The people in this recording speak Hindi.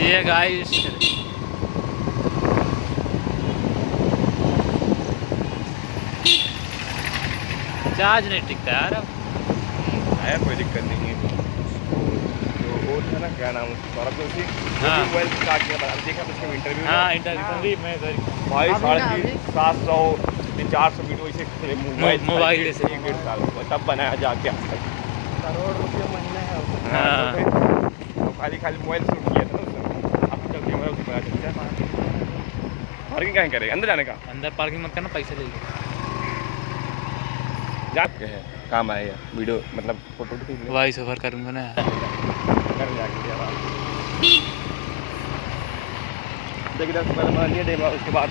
ये गाइस चार्ज नहीं टिकता यार अब। यार कोई दिक्कत नहीं है। जो वो था ना, क्या नाम उसका, सौरभ जोशी, हाँ। मोबाइल स्टार्ट किया था, देखा उसके इंटरव्यू में। हाँ इंटरव्यू मैं भाई 350-700-400 वीडियो इसे मोबाइल से 1-1.5 साल तब बनाया जाके आज तक। करोड़ रुपये महीना है उसका। हाँ। तो खाली मोबाइल शूट किया था उसने। अब चल कैमरा उसको पता चलता है। पार्किंग कहीं करेगा, अंदर जाने का? अंदर पार्किंग मत करना, पैसे ले लो। जाके है काम आएगा वीडियो, मतलब फोटो खींच ले। वॉइस ओवर करूँगा ना। कर जाके यार देखिए 10 पहले मान लिया, उसके बाद